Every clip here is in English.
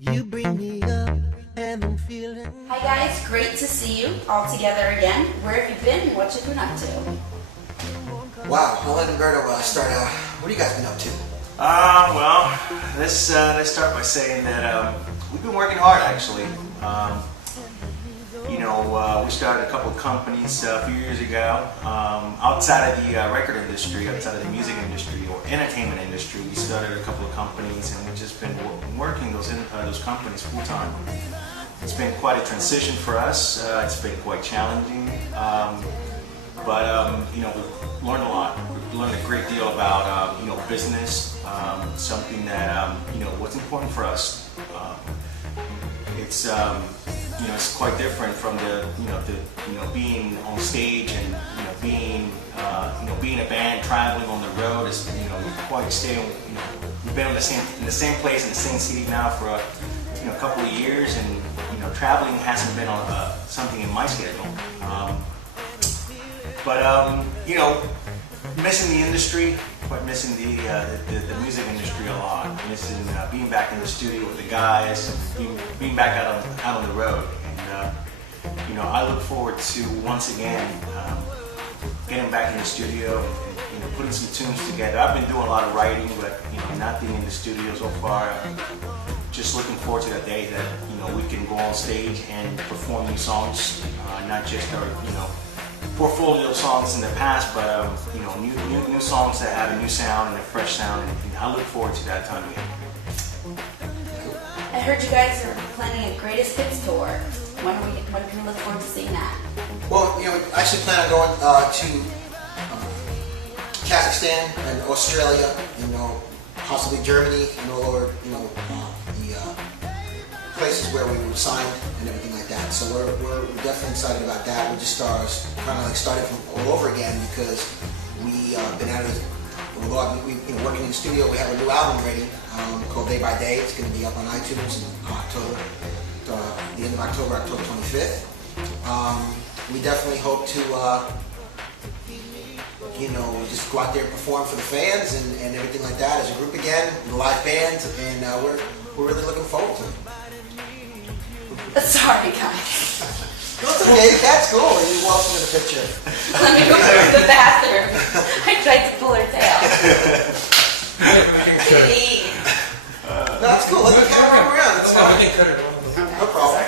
You bring me up and I'm feeling. Hi guys, great to see you all together again. Where have you been? What you been up to? Wow, I'll let Umberto start out. What have you guys been up to? Well, let's start by saying that we've been working hard actually. We started a couple of companies a few years ago outside of the record industry, outside of the music industry or entertainment industry. We started a couple of companies and we've just been working those companies full time. It's been quite a transition for us. It's been quite challenging, but we've learned a lot. We've learned a great deal about business, something that what's important for us. It's quite different from the being on stage and being a band traveling on the road. Is quite staying. We've been in the same place in the same city now for a couple of years, and traveling hasn't been on something in my schedule. Missing the industry, quite missing the music industry a lot. Missing being back in the studio with the guys, being back out on the road. And I look forward to once again getting back in the studio and putting some tunes together. I've been doing a lot of writing, but not being in the studio so far. Just looking forward to that day that we can go on stage and perform new songs, not just our portfolio songs in the past, but new songs that have a new sound and a fresh sound, and I look forward to that time again. I heard you guys are planning a greatest hits tour. When can we look forward to seeing that? Well, I actually plan on going to Kazakhstan and Australia, possibly Germany, or the places where we were signed and everything like that. So we're definitely excited about that. We just kind of like started from all over again because we been out of it. We've been working in the studio. We have a new album ready called Day by Day. It's going to be up on iTunes in October, the end of October 25th. We definitely hope to just go out there and perform for the fans and everything like that as a group again, with a live band, and we're really looking forward to it. Sorry guys. It's okay, the cat's cool. You walked into the picture. Let me go to the bathroom. I tried to pull her tail. No, that's cool. Let the cat run around. It's fine. No problem.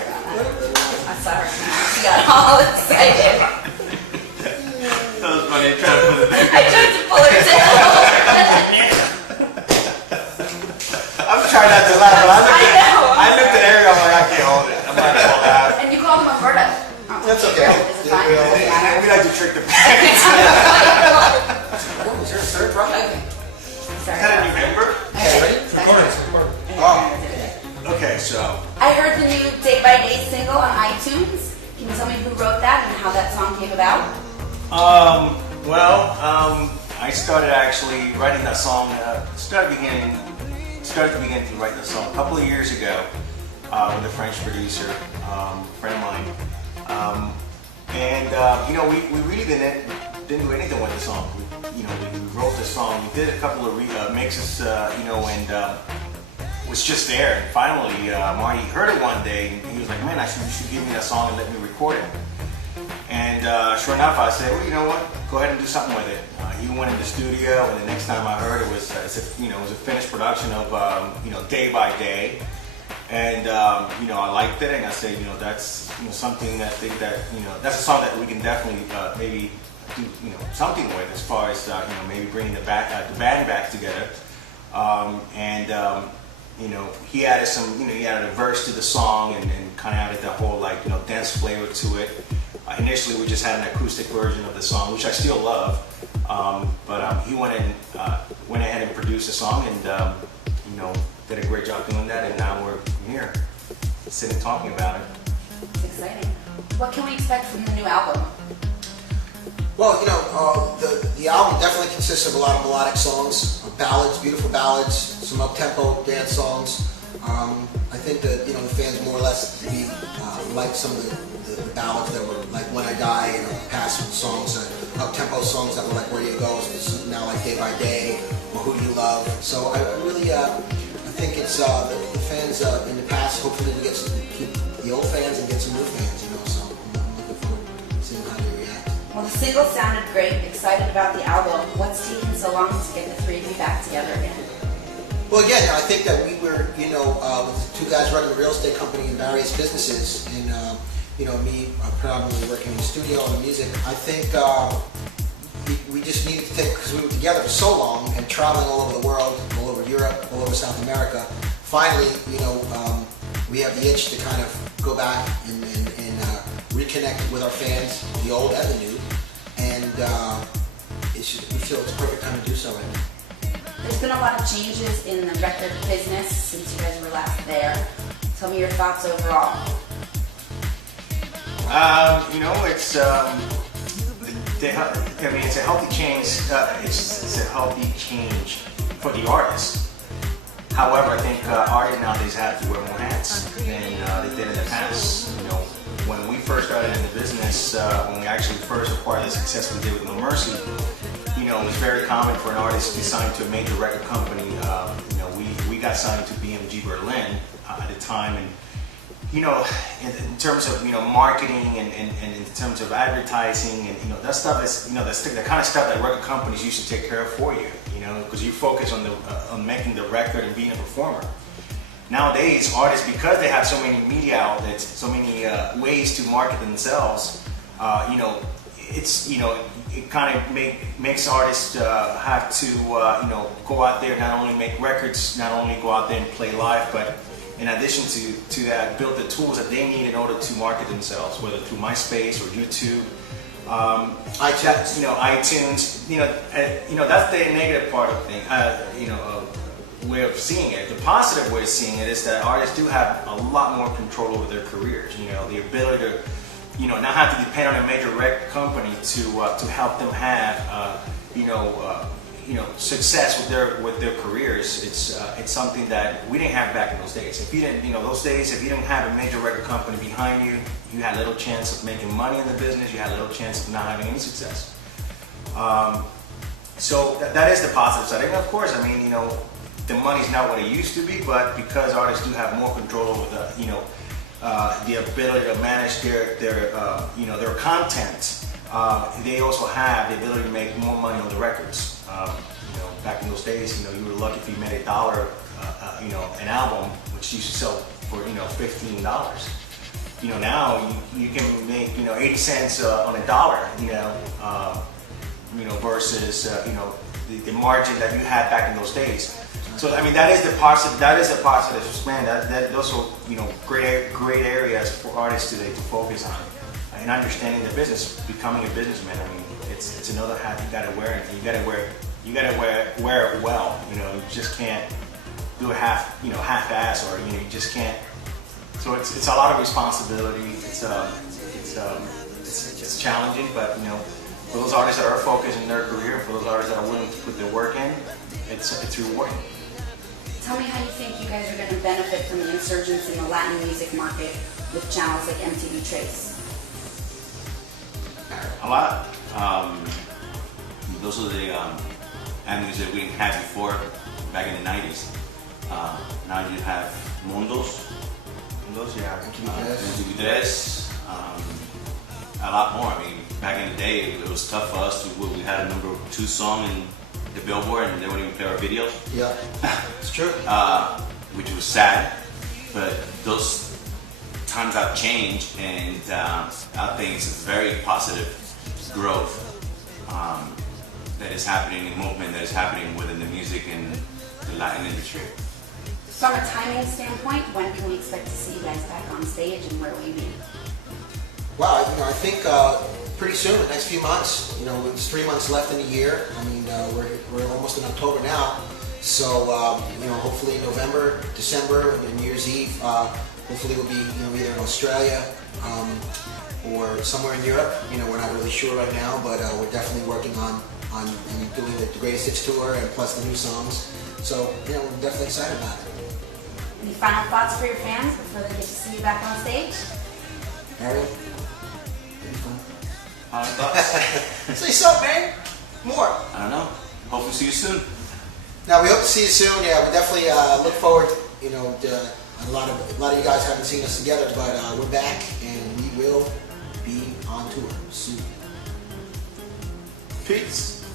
I'm sorry. She got all excited. That was funny. I tried to pull her tail. I'm trying not to laugh, but I looked at Ariel like I can't hold it. I'm not gonna laugh. And you called him Umberto. That's okay. Is it fine? Does it matter? We like to trick the Oh, is there a third round? Okay. Is Sorry. that a new member? Okay, Oh. Okay, so. I heard the new Day by Day single on iTunes. Can you tell me who wrote that and how that song came about? I started actually writing that song. Started to begin to write that song a couple of years ago with a French producer, friend of mine. We really didn't do anything with the song. We wrote the song. We did a couple of mixes, and was just there. And finally, Marty heard it one day, and he was like, "Man, you should give me that song and let me record it." And sure enough, I said, "Well, you know what? Go ahead and do something with it." He went in the studio, and the next time I heard it was, it was a finished production of Day by Day. And I liked it, and I said, that's something that I think that that's a song that we can definitely maybe do something with, as far as maybe bringing the band back together. He added he added a verse to the song and kind of added that whole dance flavor to it. Initially, we just had an acoustic version of the song, which I still love, but he went ahead and produced the song and did a great job doing that, and now we're here, sitting talking about it. It's exciting. What can we expect from the new album? Well, the album definitely consists of a lot of melodic songs, ballads, beautiful ballads, some up-tempo dance songs. I think that the fans more or less like some of the ballads that were like When I Die, past songs, up-tempo songs that were like Where Do You Go, now like Day by Day, or Who Do You Love. So I really think it's the fans in the past hopefully we get some, keep the old fans and get some new fans, you know, so I'm looking forward to seeing how they react. Well, the single sounded great. Excited about the album. What's taking so long to get the three of you back together again? Well, again, I think that we were, you know, with two guys running a real estate company in various businesses, and you know, me predominantly working in the studio and music. I think we just needed to take, because we were together for so long and traveling all over the world, all over Europe, all over South America. Finally, you know, we have the itch to kind of go back and reconnect with our fans, the old and the new, and we feel it's a perfect time to do so right now. There's been a lot of changes in the record business since you guys were last there. Tell me your thoughts overall. You know, it's I mean, it's a healthy change. It's a healthy change for the artist. However, I think artists nowadays have to wear more hats than they did in the past. You know, when we first started in the business, when we actually first acquired the success we did with No Mercy, you know, it was very common for an artist to be signed to a major record company. You know, we got signed to BMG Berlin at the time, and you know, in terms of, you know, marketing and in terms of advertising, and you know, that stuff is, you know, that's the kind of stuff that record companies used to take care of for you. You know, because you focus on making the record and being a performer. Nowadays, artists, because they have so many media outlets, so many ways to market themselves, you know, it's, you know, it kind of makes artists have to, you know, go out there, not only make records, not only go out there and play live, but in addition to that, build the tools that they need in order to market themselves, whether through MySpace or YouTube, iTunes. You know, iTunes. You know, that's the negative part of things. You know, way of seeing it. The positive way of seeing it is that artists do have a lot more control over their careers. You know, the ability to, you know, not have to depend on a major record company to help them have, you know, success with their careers. It's something that we didn't have back in those days. If you didn't, you know, those days, if you didn't have a major record company behind you, you had little chance of making money in the business. You had little chance of not having any success. So that is the positive side. And of course, I mean, you know, the money's not what it used to be, but because artists do have more control over the, you know, the ability to manage their you know, their content, they also have the ability to make more money on the records. You know, back in those days, you know, you were lucky if you made $1, you know, an album, which used to sell for, you know, $15. You know, now you can make, you know, 80 cents on $1, you know, versus, you know, the margin that you had back in those days. So I mean, that is the positive. That is a positive spin. That those are, you know, great areas for artists today to focus on, and understanding the business, becoming a businessman. I mean, it's another hat you got to wear, and you got to wear it well. You know, you just can't do it half-ass, or you know, you just can't. So it's a lot of responsibility. It's challenging, but you know, for those artists that are focused in their career, for those artists that are willing to put their work in, it's rewarding. Tell me how you think you guys are going to benefit from the insurgence in the Latin music market with channels like MTV Trace. A lot. Those are the avenues that we had before, back in the 90s. Now you have Mundos, Yeah, MTV3, a lot more. I mean, back in the day, it was tough for us to. We had a number 2 song in the Billboard, and they wouldn't even play our videos. Yeah, it's true. Which was sad, but those times have changed, and I think it's a very positive growth that is happening, a movement that is happening within the music and the Latin industry. From a timing standpoint, when can we expect to see you guys back on stage, and where will you be? Well, you know, I think pretty soon, the next few months. You know, it's 3 months left in the year. I mean, we're almost in October now, so you know, hopefully November, December, and New Year's Eve. Hopefully, we'll be, you know, either in Australia or somewhere in Europe. You know, we're not really sure right now, but we're definitely working on doing the Greatest Hits tour and plus the new songs. So, you know, we're definitely excited about it. Any final thoughts for your fans before they get to see you back on stage? Ariel? Thoughts? Say something, man. More. I don't know. Hopefully see you soon. Now, we hope to see you soon. Yeah, we definitely look forward, you know, to A lot of you guys haven't seen us together, but we're back and we will be on tour soon. Peace.